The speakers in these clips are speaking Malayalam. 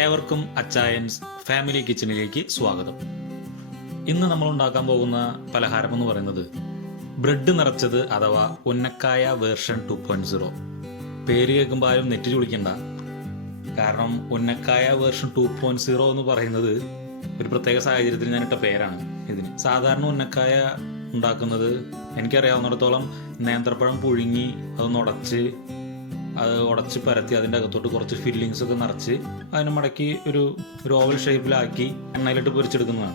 ഏവർക്കും അച്ചായൻസ് ഫാമിലി കിച്ചണിലേക്ക് സ്വാഗതം. ഇന്ന് നമ്മൾ ഉണ്ടാക്കാൻ പോകുന്ന പലഹാരം എന്ന് പറയുന്നത് ബ്രെഡ് നിറച്ചത് അഥവാ ഉന്നക്കായ വേർഷൻ 2.0. പേര് കേൾക്കുമ്പോൾ ആരും നെറ്റി ചുളിക്കണ്ട. കാരണം ഉന്നക്കായ വേർഷൻ 2.0 എന്ന് പറയുന്നത് ഒരു പ്രത്യേക സാഹചര്യത്തിൽ ഞാനിട്ട പേരാണ് ഇതിന്. സാധാരണ ഉന്നക്കായ ഉണ്ടാക്കുന്നത് എനിക്കറിയാവുന്നിടത്തോളം നേന്ത്രപ്പഴം പുഴുങ്ങി അത് ഉടച്ച് പരത്തി അതിൻ്റെ അകത്തോട്ട് കുറച്ച് ഫില്ലിങ്സ് ഒക്കെ നിറച്ച് അതിന് മടക്കി ഒരു ഓവൽ ഷേപ്പിലാക്കി എണ്ണയിലിട്ട് പൊരിച്ചെടുക്കുന്നതാണ്.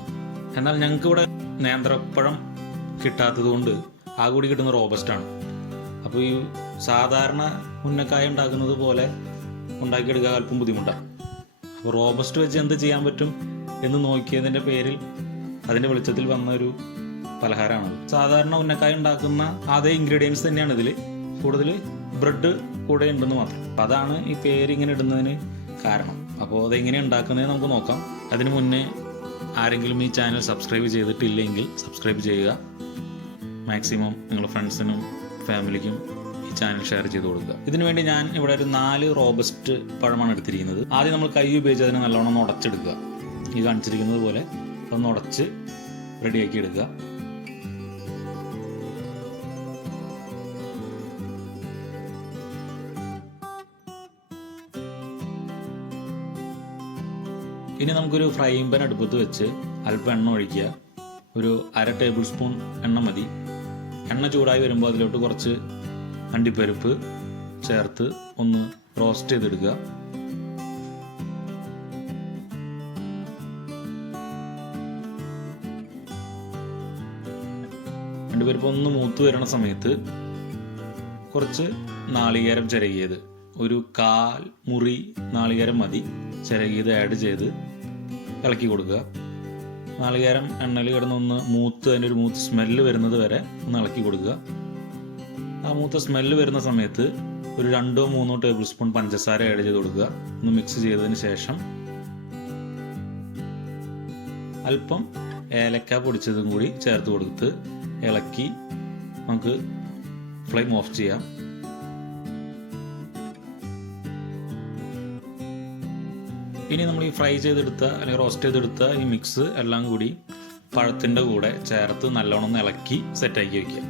എന്നാൽ ഞങ്ങൾക്ക് ഇവിടെ നേന്ത്രപ്പഴം കിട്ടാത്തത് കൊണ്ട് ആ കൂടി കിട്ടുന്ന റോബസ്റ്റാണ്. അപ്പോൾ ഈ സാധാരണ ഉന്നക്കായ ഉണ്ടാക്കുന്നത് പോലെ ഉണ്ടാക്കിയെടുക്കാൻ അല്പം ബുദ്ധിമുട്ടാണ്. അപ്പോൾ റോബസ്റ്റ് വെച്ച് എന്ത് ചെയ്യാൻ പറ്റും എന്ന് നോക്കിയതിൻ്റെ പേരിൽ അതിൻ്റെ വെളിച്ചത്തിൽ വന്ന ഒരു പലഹാരമാണ്. സാധാരണ ഉന്നക്കായ ഉണ്ടാക്കുന്ന അതേ ഇൻഗ്രീഡിയൻസ് തന്നെയാണ് ഇതിൽ, കൂടുതൽ ബ്രെഡ് കൂടെ ഉണ്ടെന്ന് മാത്രം. അപ്പം അതാണ് ഈ പേര് ഇങ്ങനെ ഇടുന്നതിന് കാരണം. അപ്പോൾ അതെങ്ങനെ ഉണ്ടാക്കുന്നത് നമുക്ക് നോക്കാം. അതിന് മുന്നേ ആരെങ്കിലും ഈ ചാനൽ സബ്സ്ക്രൈബ് ചെയ്തിട്ടില്ലെങ്കിൽ സബ്സ്ക്രൈബ് ചെയ്യുക. മാക്സിമം നിങ്ങളുടെ ഫ്രണ്ട്സിനും ഫാമിലിക്കും ഈ ചാനൽ ഷെയർ ചെയ്ത് കൊടുക്കുക. ഇതിനു വേണ്ടി ഞാൻ ഇവിടെ ഒരു 4 റോബസ്റ്റ് പഴമാണ് എടുത്തിരിക്കുന്നത്. ആദ്യം നമ്മൾ കൈ ഉപയോഗിച്ച് അതിനെ നല്ലോണം ഉടച്ചെടുക്കുക. ഈ കാണിച്ചിരിക്കുന്നത് പോലെ ഒന്ന് ഉടച്ച് റെഡിയാക്കി എടുക്കുക. ഇനി നമുക്കൊരു ഫ്രൈയിങ് പാൻ അടുപ്പത്ത് വെച്ച് അല്പം എണ്ണ ഒഴിക്കുക. ഒരു 1/2 ടേബിൾ സ്പൂൺ എണ്ണ മതി. എണ്ണ ചൂടായി വരുമ്പോൾ അതിലോട്ട് കുറച്ച് അണ്ടിപ്പരിപ്പ് ചേർത്ത് ഒന്ന് റോസ്റ്റ് ചെയ്തെടുക്കുക. അണ്ടിപ്പരിപ്പ് ഒന്ന് മൂത്ത് വരുന്ന സമയത്ത് കുറച്ച് നാളികേരം ചിരകിയത്, ഒരു 1/4 മുറി നാളികേരം മതി, ചിരകിയത് ആഡ് ചെയ്ത് ഇളക്കി കൊടുക്കുക. നാളികേരം എണ്ണയിൽ കിടന്നൊന്ന് അതിൻ്റെ ഒരു മൂത്ത് സ്മെല്ല് വരുന്നത് വരെ ഒന്ന് ഇളക്കി കൊടുക്കുക. ആ മൂത്ത സ്മെല്ല് വരുന്ന സമയത്ത് ഒരു 2-3 ടേബിൾ സ്പൂൺ പഞ്ചസാര ആഡ് ചെയ്ത് കൊടുക്കുക. ഒന്ന് മിക്സ് ചെയ്തതിന് ശേഷം അല്പം ഏലക്ക പൊടിച്ചതും കൂടി ചേർത്ത് കൊടുത്ത് ഇളക്കി നമുക്ക് ഫ്ലെയിം ഓഫ് ചെയ്യാം. ഇനി നമ്മൾ ഈ ഫ്രൈ ചെയ്തെടുത്ത അല്ലെങ്കിൽ റോസ്റ്റ് ചെയ്തെടുത്ത ഈ മിക്സ് എല്ലാം കൂടി പഴത്തിൻ്റെ കൂടെ ചേർത്ത് നല്ലോണം ഇളക്കി സെറ്റാക്കി വയ്ക്കുക.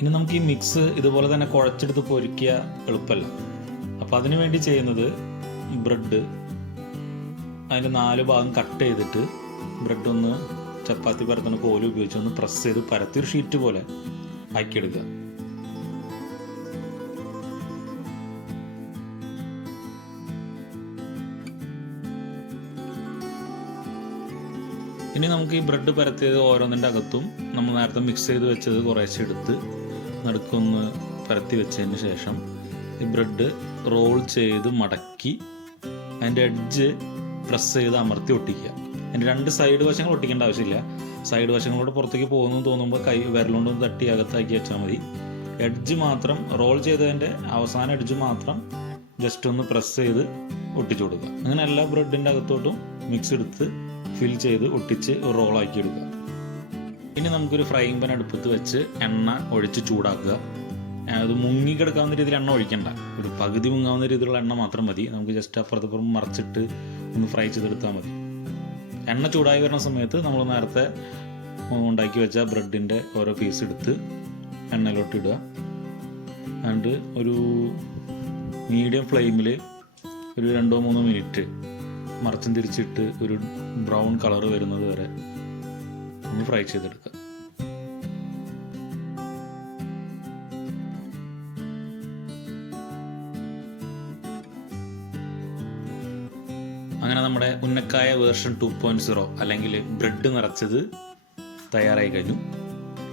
ഇനി നമുക്ക് ഈ മിക്സ് ഇതുപോലെ തന്നെ കുഴച്ചെടുത്ത് പൊരിക്കുക എളുപ്പമല്ല. അപ്പോൾ അതിനു വേണ്ടി ചെയ്യുന്നത് ബ്രെഡ് അതിൻ്റെ 4 ഭാഗം കട്ട് ചെയ്തിട്ട് ബ്രെഡ് ഒന്ന് ചപ്പാത്തി പരത്തുന്ന കോല് ഉപയോഗിച്ച് ഒന്ന് പ്രസ് ചെയ്ത് പരത്തി ഒരു ഷീറ്റ് പോലെ ആക്കിയെടുക്കുക. ഇനി നമുക്ക് ഈ ബ്രെഡ് പരത്തിയത് ഓരോന്നിൻ്റെ അകത്തും നമ്മൾ നേരത്തെ മിക്സ് ചെയ്ത് വെച്ചത് കുറേശ്ശെ എടുത്ത് നടുക്കൊന്ന് പരത്തി വെച്ചതിന് ശേഷം ഈ ബ്രെഡ് റോൾ ചെയ്ത് മടക്കി അതിൻ്റെ എഡ്ജ് പ്രസ് ചെയ്ത് അമർത്തി ഒട്ടിക്കുക. അതിൻ്റെ 2 സൈഡ് വശങ്ങൾ ഒട്ടിക്കേണ്ട ആവശ്യമില്ല. സൈഡ് വശങ്ങളോട് പുറത്തേക്ക് പോകുന്നു തോന്നുമ്പോൾ വിരലുകൊണ്ടൊന്ന് തട്ടി അകത്താക്കി വെച്ചാൽ മതി. എഡ്ജ് മാത്രം റോൾ ചെയ്തതിൻ്റെ അവസാന എഡ്ജ് മാത്രം ജസ്റ്റ് ഒന്ന് പ്രസ് ചെയ്ത് ഒട്ടിച്ചു കൊടുക്കുക. അങ്ങനെ എല്ലാ ബ്രെഡിൻ്റെ അകത്തോട്ടും മിക്സ് എടുത്ത് ഫിൽ ചെയ്ത് ഒട്ടിച്ച് റോളാക്കി എടുക്കുക. ഇനി നമുക്കൊരു ഫ്രൈയിങ് പാൻ അടുപ്പത്ത് വെച്ച് എണ്ണ ഒഴിച്ച് ചൂടാക്കുക. അത് മുങ്ങിക്കിടക്കാവുന്ന രീതിയിൽ എണ്ണ ഒഴിക്കണ്ട, ഒരു പകുതി മുങ്ങാവുന്ന രീതിയിലുള്ള എണ്ണ മാത്രം മതി. നമുക്ക് ജസ്റ്റ് അപ്പുറത്തപ്പുറം മറിച്ചിട്ട് ഒന്ന് ഫ്രൈ ചെയ്തെടുത്താൽ മതി. എണ്ണ ചൂടായി വരുന്ന സമയത്ത് നമ്മൾ നേരത്തെ ഉണ്ടാക്കി വെച്ച ബ്രെഡിൻ്റെ ഓരോ പീസ് എടുത്ത് എണ്ണയിലോട്ട് ഇടുക. എന്നിട്ട് ഒരു മീഡിയം ഫ്ലെയിമിൽ ഒരു 2-3 മിനിറ്റ് മറിച്ചും തിരിച്ചിട്ട് ഒരു ബ്രൗൺ കളർ വരുന്നത് വരെ ഒന്ന് ഫ്രൈ ചെയ്തെടുക്കുക. അങ്ങനെ നമ്മുടെ ഉന്നക്കായ വേർഷൻ 2.0 അല്ലെങ്കിൽ ബ്രെഡ് നിറച്ചത് തയ്യാറായി കഴിഞ്ഞു.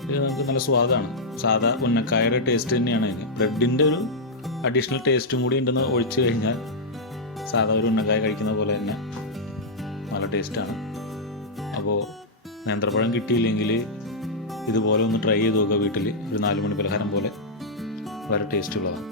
ഇത് നമുക്ക് നല്ല സ്വാദാണ്. സാധാ ഉന്നക്കായയുടെ ടേസ്റ്റ് തന്നെയാണ് അതിന്. ബ്രെഡിൻ്റെ ഒരു അഡീഷണൽ ടേസ്റ്റും കൂടി ഉണ്ടെന്ന് ഒഴിച്ചു കഴിഞ്ഞാൽ സാധാ ഒരു ഉന്നക്കായ കഴിക്കുന്ന പോലെ തന്നെ നല്ല ടേസ്റ്റാണ്. അപ്പോൾ നേന്ത്രപ്പഴം കിട്ടിയില്ലെങ്കിൽ ഇതുപോലെ ഒന്ന് ട്രൈ ചെയ്ത് നോക്കുക വീട്ടിൽ. ഒരു 4 മണി പലഹാരം പോലെ വളരെ ടേസ്റ്റുള്ളതാണ്.